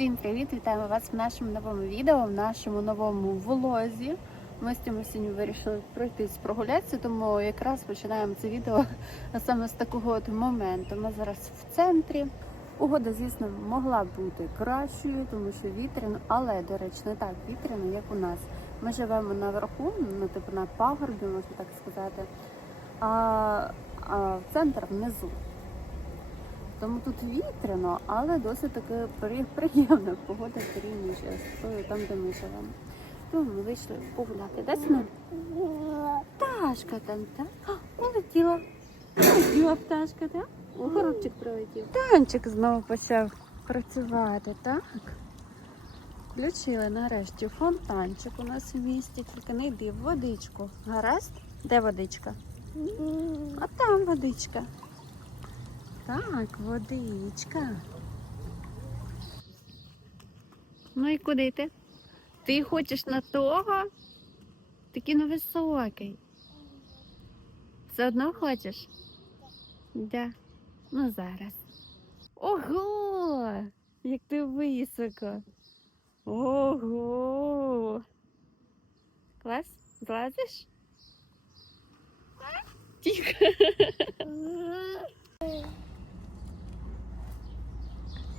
Всім привіт! Вітаємо вас в нашому новому відео, в нашому новому влозі. Ми з цим сьогодні вирішили пройтись прогулятися, тому якраз починаємо це відео саме з такого от моменту. Ми зараз в центрі. Угода, звісно, могла бути кращою, тому що вітряно, але, до речі, не так вітряно, як у нас. Ми живемо наверху, ну типу на пагорбі, можна так сказати, а, а центр внизу. Тому тут вітряно, але досить таки при- приємна погода порівнюючи з тою там, де ми живемо. Тому ми вийшли погуляти. Де сина? Пташка там, так? Полетіла. Полетіла пташка, так? Горобчик прилетів. Танчик знову почав працювати, так? Включили нарешті фонтанчик у нас в місті, тільки не йди в водичку. Гаразд? Де водичка? А там водичка. Так, водичка. Ну і куди ти? Ти хочеш на того? Такий ну високий. Все одно хочеш? Да. Ну зараз. Ого! Як ти високо. Ого! Клас? Злазиш? Тихо.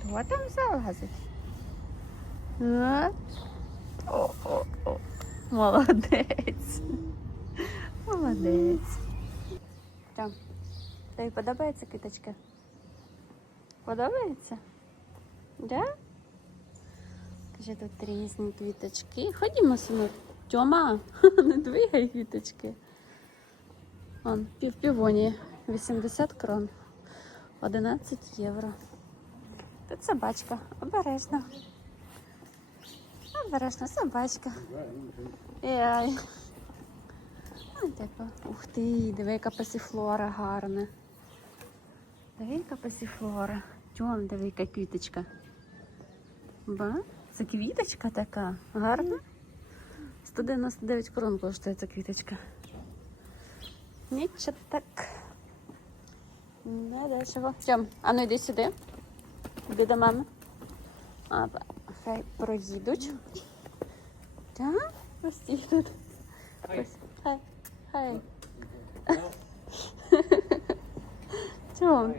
Хто там залазить? А? О, о, о. Молодець. Молодець. Там. Тобі подобається киточка? Подобається? Да? Каже, тут різні квіточки. Ходімо, синок. Тьома, не двигай квіточки. Вон, пів півонії. 80 крон. 11 євро. Тут собачка. Обережно. Обережно, собачка. Ей. Ось. Ух ти, диви, яка пасіфлора гарна. Диви, яка пасіфлора. Тьом, диви, яка квіточка. Ба? Це квіточка така. Гарна? 199 крон коштує ця квіточка. Нічого так. Не дешево. Тьом, а ну йди сюди. Іди до мами. А, хай проїдуть. Так? Ось ті тут. Хай. Хай. Тьом,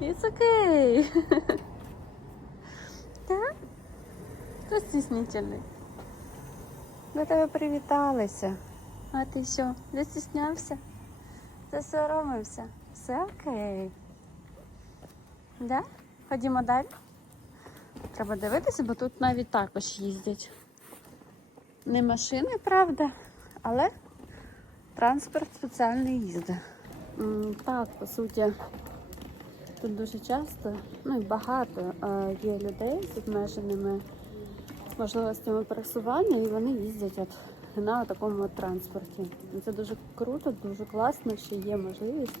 it's okay. Так? Хто стіснительний? Ми тебе привіталися. А ти що, застіснявся? Засоромився? Все окей. Да? Ходімо далі. Треба дивитися, бо тут навіть також їздять. Не машини, правда, але транспорт спеціальний їздить. Так, по суті, тут дуже часто, ну і багато є людей з обмеженими можливостями пересування, і вони їздять от на такому от транспорті. Це дуже круто, дуже класно, що є можливість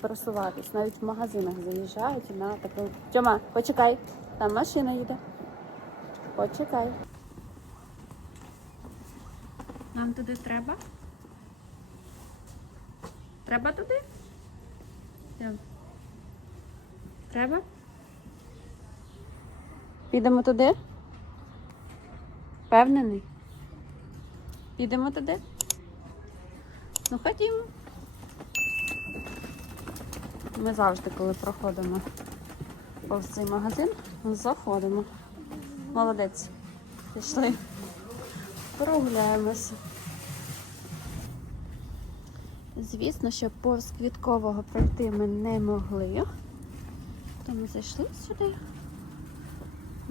пересуватись. Навіть в магазинах заїжджають на такий. Тьома, почекай, там машина їде. Почекай. Нам туди треба? Треба туди? Тьом. Треба? Підемо туди? Впевнений? Підемо туди? Ну ходімо. Ми завжди, коли проходимо повз цей магазин, заходимо. Молодець. Пішли. Прогуляємося. Звісно, що повз квіткового пройти ми не могли. Тому зайшли сюди.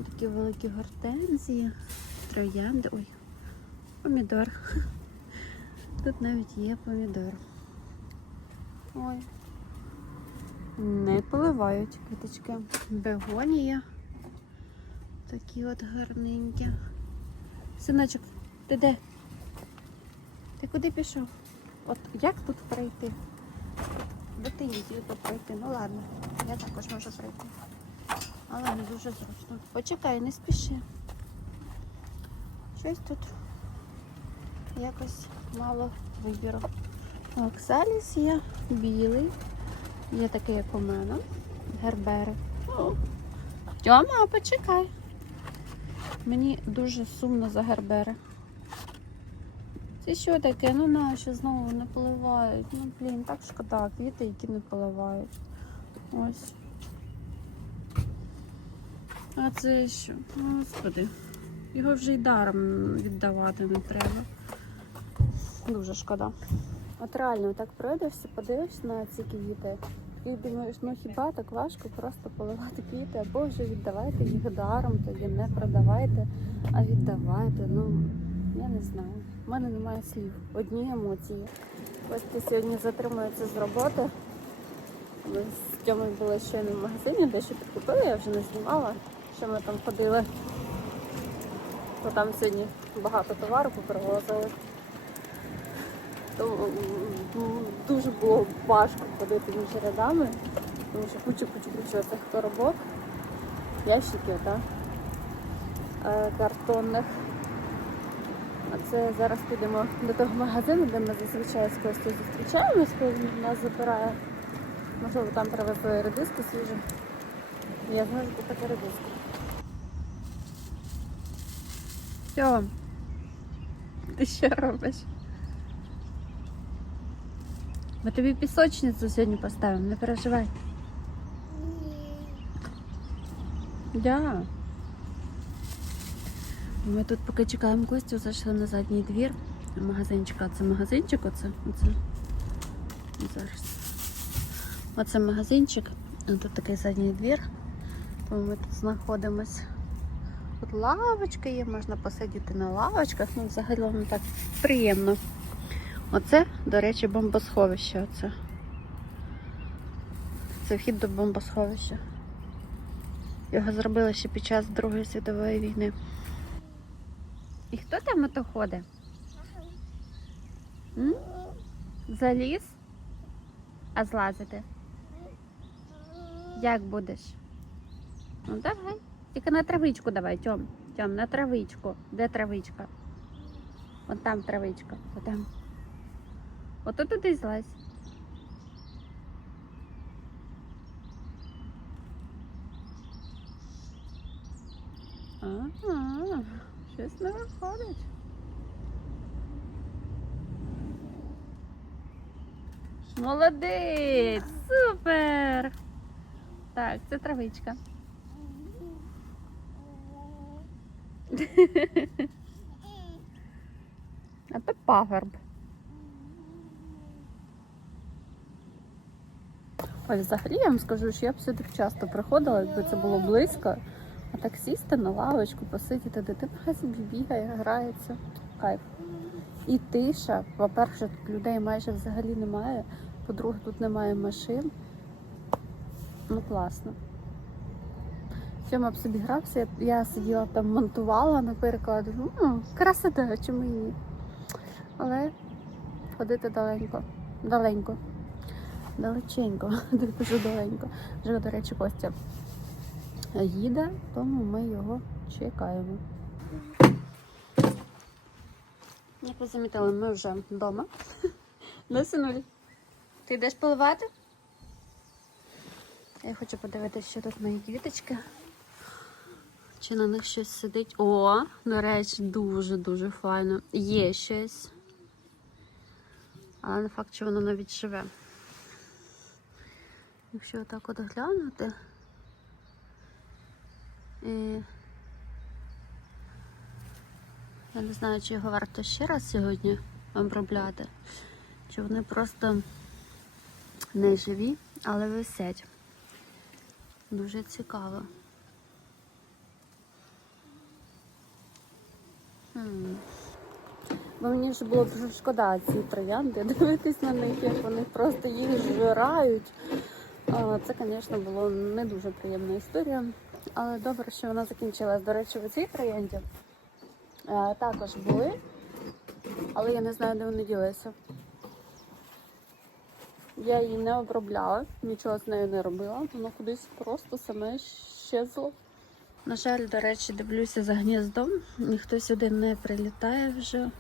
Такі великі гортензії, троянди. Ой, помідор. Тут навіть є помідор. Ой. Не поливають квіточки. Бегонія. Такі от гарненькі. Синочок, ти де? Ти куди пішов? От як тут пройти? Дитині тільки пройти. Ну ладно, я також можу пройти. Але не дуже зручно. Почекай, не спіши. Щось тут якось мало вибіру. Оксаліс є білий. Є такий, як у мене. Гербери. Тьома, почекай. Мені дуже сумно за гербери. Це що таке? Ну наші знову не поливають. Ну блін, так шкода, квіти, які не поливають. Ось. А це що? Господи. Його вже й даром віддавати не треба. Дуже шкода. От реально так пройдешся, подивишся на ці квіти. І думаєш, ну хіба так важко просто поливати квіти, або вже віддавайте їх даром, тоді не продавайте, а віддавайте. Ну, я не знаю. У мене немає слів. Одні емоції. Костя сьогодні затримується з роботи. Ми з Тьомою були щойно в магазині, дещо підкупили, я вже не знімала, що ми там ходили. Бо там сьогодні багато товару попривозили. То дуже було важко ходити між рядами, тому що куча куча куча цих коробок, ящиків, так? Е, картонних. А це зараз підемо до того магазину, де ми зазвичай з Костю зустрічаємось, коли він нас забирає. Можливо, там привезли редиску свіжу. Я знаю, що таке редиска. Тьом, ти що робиш? Ми тобі пісочницю сьогодні поставимо, не переживай. Да. Ми тут поки чекаємо Костю, зайшли на задній двір. Магазинчик, а це магазинчик, оце, оце. Зараз. Оце магазинчик, тут такий задній двір. Тому ми тут знаходимось. Тут лавочка є, можна посидіти на лавочках, ну взагалі так приємно. Оце, до речі, бомбосховище. Оце. Це вхід до бомбосховища. Його зробили ще під час Другої світової війни. І хто там ото ходить? Заліз? А злазити? Як будеш? Ну давай. Тільки на травичку давай, Тьом. Тьом, на травичку. Де травичка? Вон там травичка. Отам. Ото туди злазь. Ага, щось не виходить. Молодець! Супер! Так, це травичка. А то пагорб. Ось взагалі я вам скажу, що я б сюди часто приходила, якби це було близько. А так сісти на лавочку, посидіти, дитина собі бігає, грається. Кайф. І тиша. По-перше, тут людей майже взагалі немає. По-друге, тут немає машин. Ну, класно. Сьома б собі грався, я сиділа там, монтувала на перекладі. Ну, красота, чому ні. Але ходити даленько. Даленько. Далеченько, дуже даленько. Вже, до речі, Костя їде, тому ми його чекаємо. Як ви замітили, ми вже вдома. Ну, синуль, ти йдеш поливати? Я хочу подивитися, що тут мої квіточки. Чи на них щось сидить? О, до речі, дуже-дуже файно. Є щось. Але не факт, що воно навіть живе. Якщо отак от глянути. І... Я не знаю, чи його варто ще раз сьогодні обробляти, чи вони просто не живі, але висять. Дуже цікаво. Бо мені вже було дуже шкода ці троянди, дивитись на них, як вони просто їх зжирають. Це, звісно, було не дуже приємна історія. Але добре, що вона закінчилась. До речі, в цій троянді е, також були, але я не знаю, де вони ділися. Я її не обробляла, нічого з нею не робила, воно кудись просто саме щезло. На жаль, до речі, дивлюся за гніздом, ніхто сюди не прилітає вже.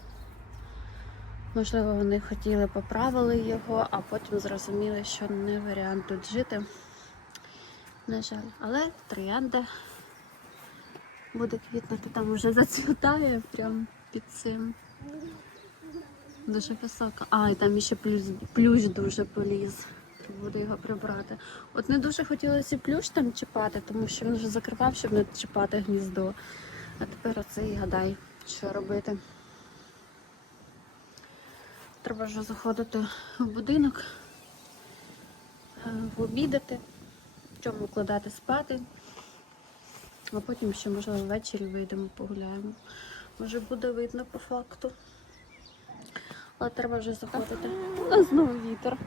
Можливо, вони хотіли поправили його, а потім зрозуміли, що не варіант тут жити. На жаль, але троянда буде квітнути, там вже зацвітає прям під цим. Дуже високо. А, і там ще плюс, плющ дуже поліз. Буде його прибрати. От не дуже хотілося плющ там чіпати, тому що він вже закривав, щоб не чіпати гніздо. А тепер оце і гадай, що робити. Треба вже заходити в будинок, е, обідати, в чому вкладати спати. А потім ще, можливо, ввечері вийдемо, погуляємо. Може буде видно по факту. Але треба вже заходити. А знову вітер.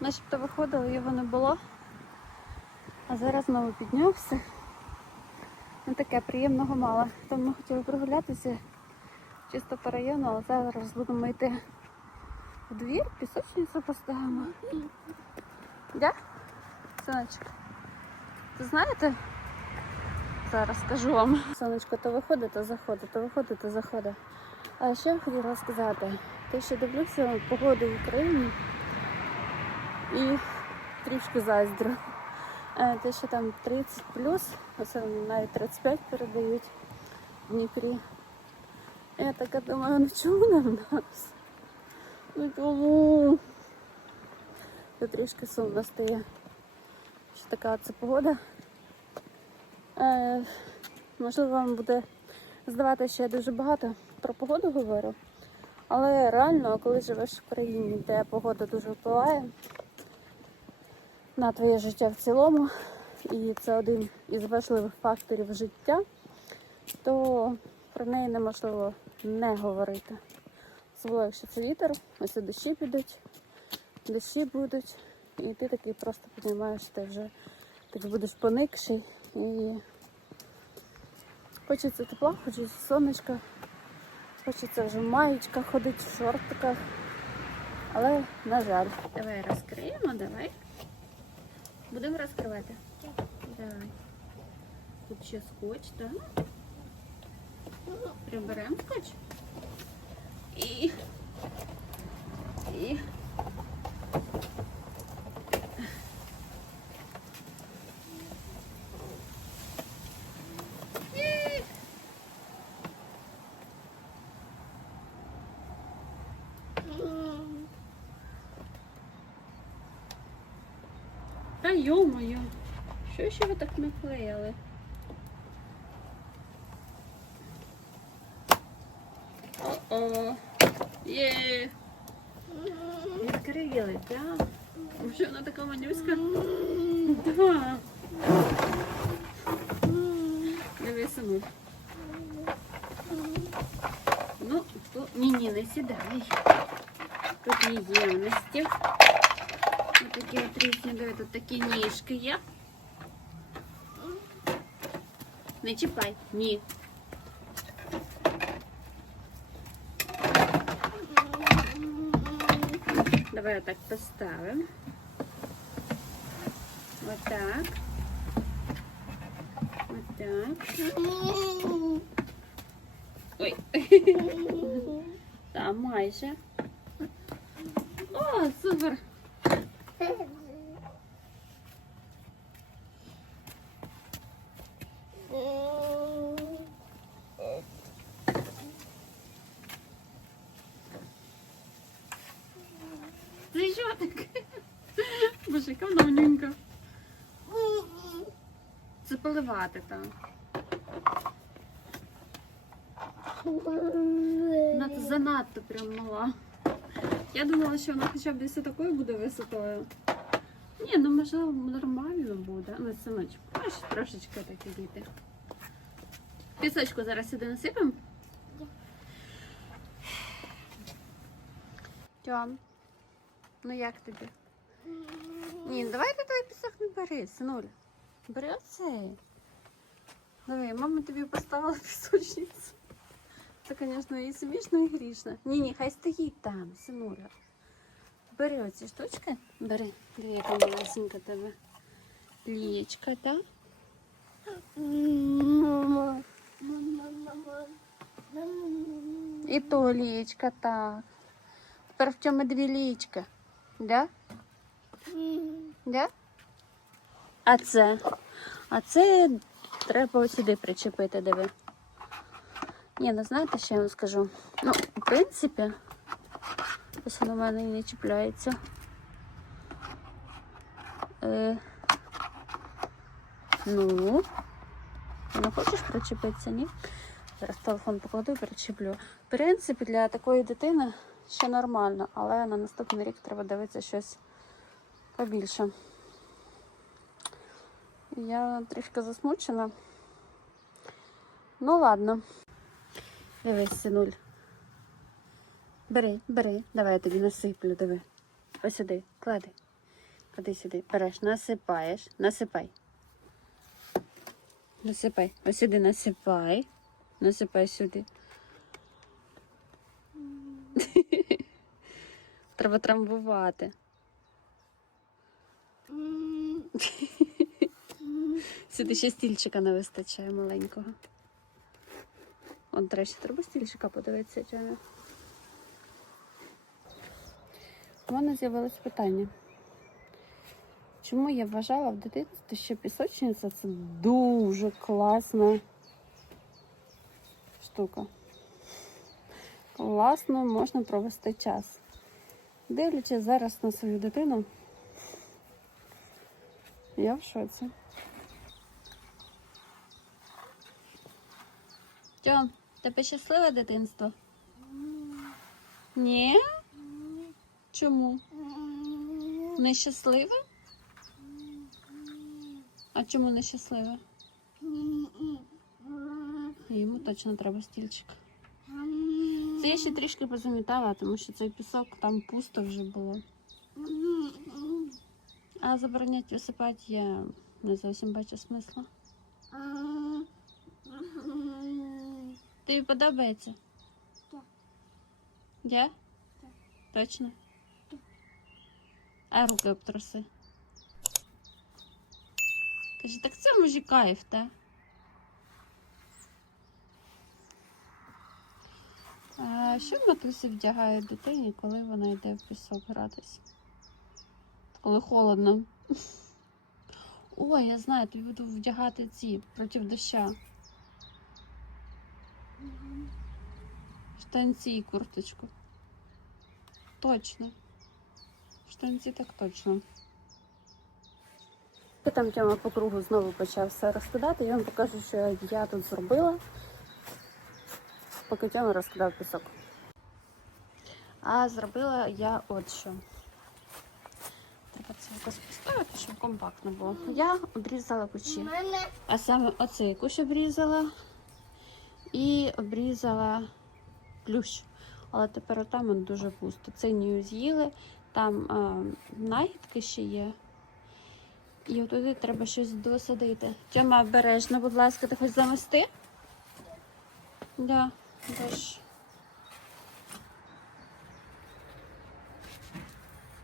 Начебто виходили, його не було. А зараз знову піднявся. Ну таке приємного мало. Тому хотіли прогулятися чисто по району, але зараз будемо йти в двір, пісочницю поставимо. Да? Сонечко? Це знаєте? Зараз скажу вам. Сонечко, то виходить, то заходить, то виходить, то заходить. А ще я хотіла сказати, те, що дивлюся погоду в Україні і трішки заздрю. Е, Те, що там 30 плюс, оце навіть 35 передають в Дніпрі. Я така думаю, ну чому в нас? Ну чому? То трішки сумно стає. Що така це погода. Е, можливо, вам буде здавати, що я дуже багато про погоду говорю. Але реально, коли живеш в країні, де погода дуже впливає на твоє життя в цілому, і це один із важливих факторів життя, то про неї неможливо не говорити. Особливо, якщо це вітер, ось дощі підуть, дощі будуть, і ти такий просто піднімаєш, ти вже так будеш поникший і хочеться тепла, хочеться сонечка, хочеться вже в маєчках ходити, в шортиках. Але, на жаль. Давай розкриємо, давай. Будемо розкривати? Давай. Тут ще скотч, так? Приберемо скотч. І. І. Та йо-моє, що ще ви так наклеїли? О-о, є. Відкрили, так? Що вона така манюська? Да. Диви, сину. Ну, то... ні-ні, не сідай. Тут є ємності. Ось такі от різні, диви, тут такі ніжки є. Не чіпай, ні. Давай отак поставимо. Отак. Отак. Ой. Та майже. О, супер. Це що таке? Боже, яка вона манюнька. Це поливати там. Вона занадто прям мала. Я думала, що вона хоча б десь такою буде висотою. Ні, ну можливо нормально буде. Ну, синочку, аж трошечки такі діти. Пісочку зараз сюди насипемо. Тьом, ну як тобі? Ні, давай ти той пісок не бери, синуля. Бери оцей. Давай, мама тобі поставила пісочницю. Це, звісно, і смішно, і грішно. Ні, ні, хай стоїть там, синуля. Бери оці штучки. Бери. Диви, яка малесенька тебе. Лієчка, так? Мама. І то лієчка, так. Тепер в цьому дві лієчка. Да? Да? А це? А це треба ось сюди причепити, диви. Ні, ну знаєте, що я вам скажу? Ну, в принципі, ось воно в мене і не чіпляється. Е, ну, ти не хочеш причепитися, ні? Зараз телефон покладу і причеплю. В принципі, для такої дитини ще нормально, але на наступний рік треба дивитися щось побільше. Я трішки засмучена. Ну ладно. Дивись, синуль. Бери, бери, давай я тобі насиплю, диви. Ось сюди, клади. Клади сюди. Береш, насипаєш, насипай. Насипай. Ось сюди насипай. Насипай сюди. Треба трамбувати. Сюди ще стільчика не вистачає маленького. Он до речі, треба стільчика подивитися, Джаня. У мене з'явилось питання. Чому я вважала в дитинстві, що пісочниця це дуже класна штука. Класно можна провести час. Дивлячись зараз на свою дитину, я в шоці. Тьом, тебе щасливе дитинство? Ні? Чому? Нещасливе? А чому нещасливе? Йому точно треба стільчик. Це я ще трішки позамітала, тому що цей пісок там пусто вже було. А забороняти висипати я не зовсім бачу смисла. Тобі подобається? Так. Я? Точно? А руки обтруси. Каже, так це може кайф, та? А що матусі вдягають дитині, коли вона йде в пісок гратись? Коли холодно. Ой, я знаю, тобі буду вдягати ці проти доща. Штанці і курточку. Точно. Штанці так точно. І там тема по кругу знову почався розкидати. Я вам покажу, що я тут зробила. Поки Тьома розкидав пісок. А зробила я от що. Треба це якось поставити, щоб компактно було. Я обрізала кучі. А саме оцей кущ обрізала і обрізала плющ. Але тепер отам дуже пусто. Цей нію з'їли, там а, нагідки ще є. І отуди треба щось досадити. Тьома, обережно, будь ласка, ти хочеш замести? Да, дощ.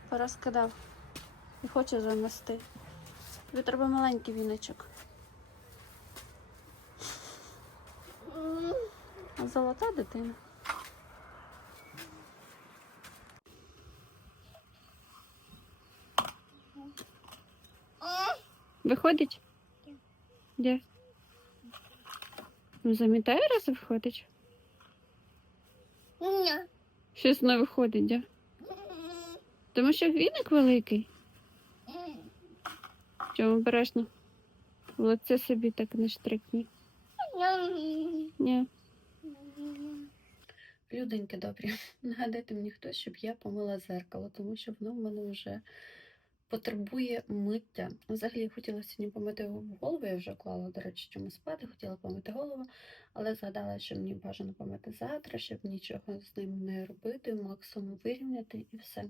Порозкидав. І хоче занести. Тобі треба маленький віночок. Золота дитина. Виходить? Де? Ну, замітає раз виходить? Ні. Щось не виходить, де? Тому що віник великий. Чому обережно? Лице собі так не штрикні. Ні. Люденьки добрі, нагадайте мені хтось, щоб я помила зеркало, тому що воно в мене вже потребує миття. Взагалі я хотіла сьогодні помити голову, я вже клала, до речі, чому спати, хотіла помити голову, але згадала, що мені бажано помити завтра, щоб нічого з ним не робити, максимум вирівняти і все.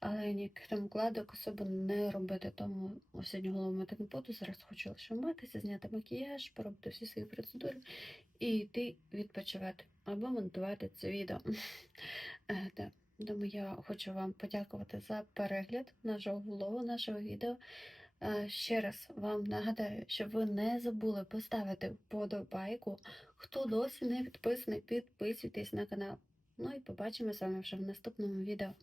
Але ніяких там кладок особо не робити, тому сьогодні голову мити не буду. Зараз хочу лише вмитися, зняти макіяж, поробити всі свої процедури і йти відпочивати або монтувати це відео. Тому я хочу вам подякувати за перегляд нашого влогу, нашого відео. Е, Ще раз вам нагадаю, щоб ви не забули поставити вподобайку. Хто досі не підписаний, підписуйтесь на канал. Ну і побачимо з вами вже в наступному відео.